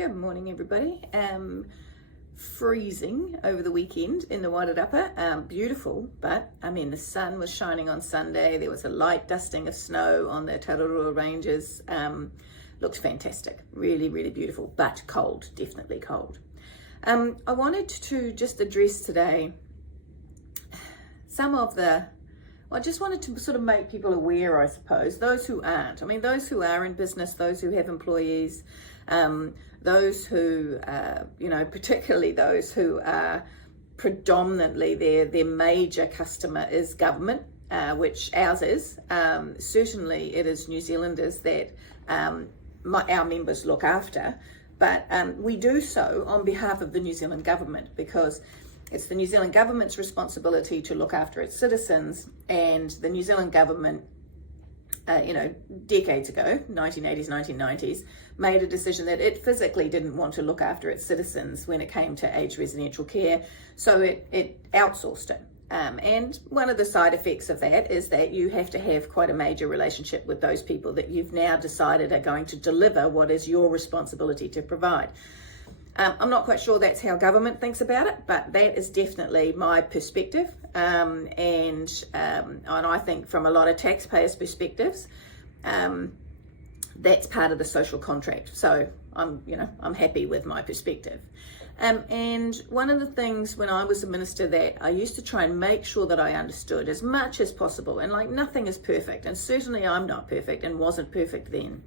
Good morning, everybody. Freezing over the weekend in the Wairarapa. Beautiful, but I mean, the sun was shining on Sunday. There was a light dusting of snow on the Tararua Ranges. Looked fantastic. Really, really beautiful, but cold, definitely cold. I wanted to just address today some of the, I just wanted to sort of make people aware, I suppose, those who aren't. I mean, those who are in business, those who have employees, those who, particularly those who are predominantly their major customer is government, which ours is. Certainly it is New Zealanders that our members look after, but we do so on behalf of the New Zealand government, because it's the New Zealand government's responsibility to look after its citizens, and the New Zealand government, decades ago, 1980s, 1990s, made a decision that it physically didn't want to look after its citizens when it came to aged residential care, so it outsourced it. And one of the side effects of that is that you have to have quite a major relationship with those people that you've now decided are going to deliver what is your responsibility to provide. I'm not quite sure that's how government thinks about it, but that is definitely my perspective. And I think from a lot of taxpayers' perspectives, that's part of the social contract. So I'm happy with my perspective. And one of the things when I was a minister that I used to try and make sure that I understood as much as possible, and like nothing is perfect, and certainly I'm not perfect and wasn't perfect then.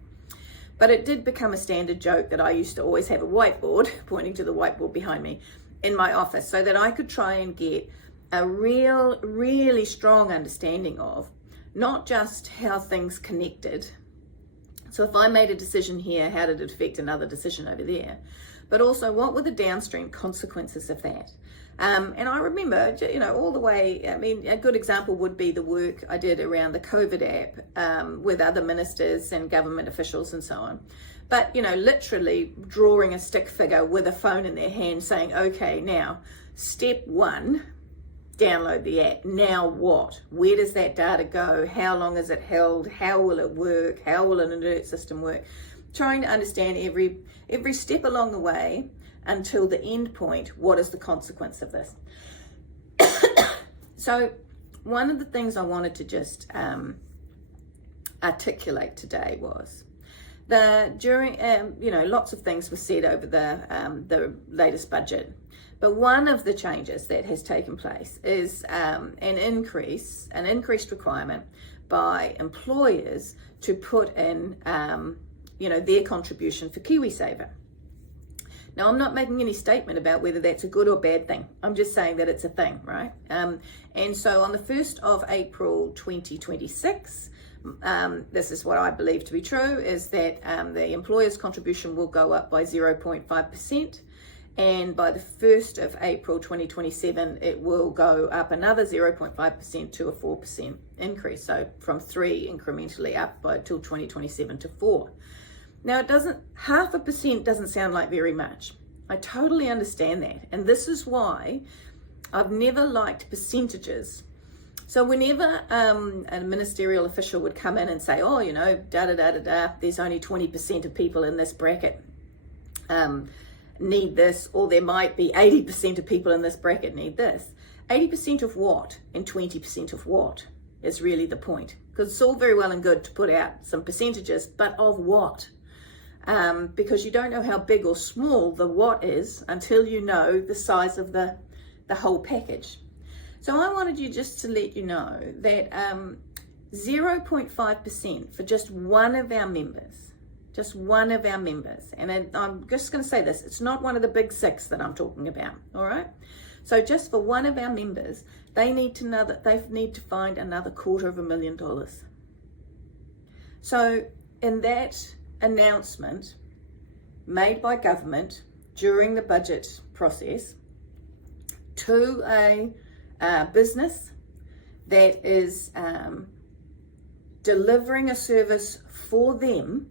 But it did become a standard joke that I used to always have a whiteboard, pointing to the whiteboard behind me, in my office, so that I could try and get a really strong understanding of not just how things connected. So if I made a decision here, how did it affect another decision over there? But also, what were the downstream consequences of that? And I remember, all the way, I mean, a good example would be the work I did around the COVID app with other ministers and government officials and so on. But, literally drawing a stick figure with a phone in their hand saying, okay, now, step one, download the app. Now what? Where does that data go? How long is it held? How will it work? How will an alert system work? Trying to understand every step along the way until the end point, what is the consequence of this? So one of the things I wanted to just articulate today was lots of things were said over the latest budget, but one of the changes that has taken place is an increased requirement by employers to put in their contribution for KiwiSaver. Now, I'm not making any statement about whether that's a good or bad thing. I'm just saying that it's a thing, right? And so on the 1st of April 2026, this is what I believe to be true, is that the employer's contribution will go up by 0.5%. And by the 1st of April 2027, it will go up another 0.5% to a 4% increase. So from 3 incrementally up till 2027 to 4. Now, 0.5% doesn't sound like very much. I totally understand that. And this is why I've never liked percentages. So whenever a ministerial official would come in and say, there's only 20% of people in this bracket need this, or there might be 80% of people in this bracket need this. 80% of what and 20% of what is really the point. Because it's all very well and good to put out some percentages, but of what? Because you don't know how big or small the what is until you know the size of the whole package. So I wanted you just to let you know that 0.5% for just one of our members, and I'm just going to say this, it's not one of the big 6 that I'm talking about, all right? So just for one of our members, they need to find another $250,000. So in that announcement made by government during the budget process to a business that is delivering a service for them,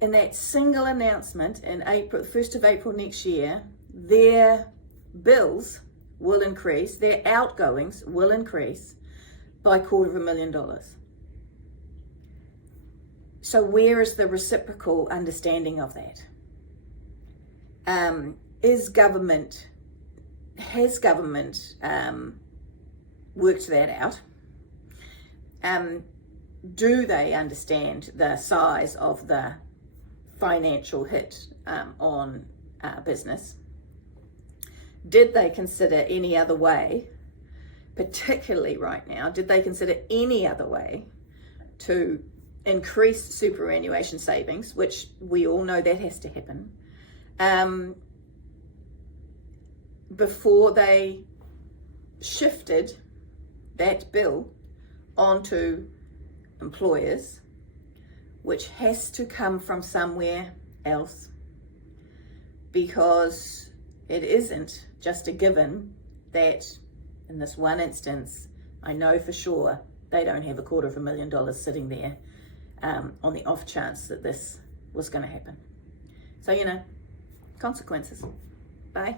in that single announcement in April, 1st of April next year, their bills will increase, their outgoings will increase by $250,000. So where is the reciprocal understanding of that? has government worked that out? Do they understand the size of the financial hit on business? Did they consider any other way, particularly right now, did they consider any other way to increase superannuation savings, which we all know that has to happen, before they shifted that bill onto employers, which has to come from somewhere else, because it isn't just a given that in this one instance, I know for sure they don't have $250,000 sitting there on the off chance that this was going to happen. So, consequences. Bye.